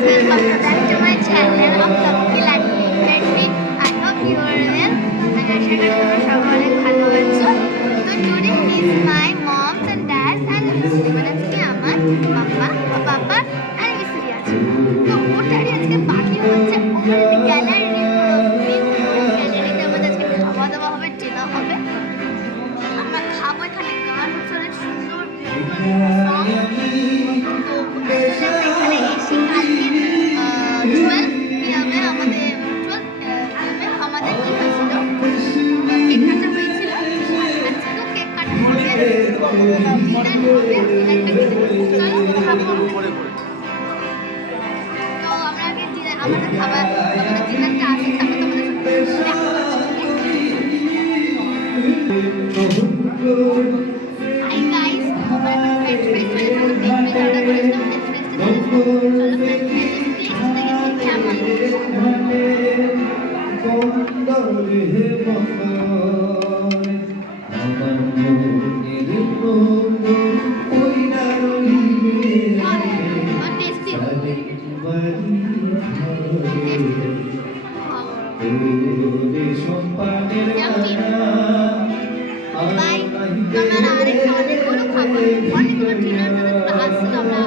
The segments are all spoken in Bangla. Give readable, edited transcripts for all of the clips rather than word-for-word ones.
welcome back to my channel of Tapki Lucky Friendly. I hope you are well and আশা করি তোমরা সবাই অনেক ভালো আছো। তো today is my moms and dads anniversary, মানে আজকে আমার পাপা আর মিসলি আছে। তো ওটারই আজকে পার্টি হচ্ছে ওল্ড গ্যালারি গ্যালারিতে। আমাদের আজকে খাওয়া দাওয়া হবে, ডিনার হবে, আমরা খাবো। এখানে গান হচ্ছে অনেক সুন্দর সং। তো এখানে এসে কালকে 12 PM আমাদের কি হয়েছিল, কেক কাটা হয়েছিল। আজকেও কেক কাটা হবে, ডিনার হবে। চলো খাবো। তো আমরা আগে আমাদের খাবার আমাদের ডিনারটা আছে, তারপর তোমাদের Hi guys, আমরা ফ্রেঞ্চ ফ্রাইজ অর্ডার করেছিলাম। চলো ফ্রেঞ্চ ফ্রাইজ কেমন আমরা আরেকটা অনেক বড় খাবো, অনেকগুলো ডিনার আসছিল। আমরা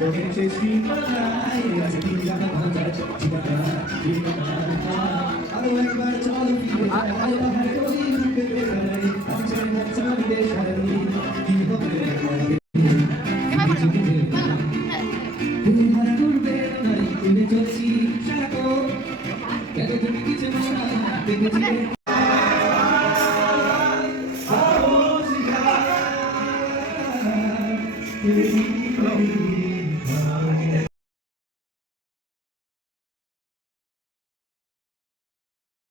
জীবনের শেষ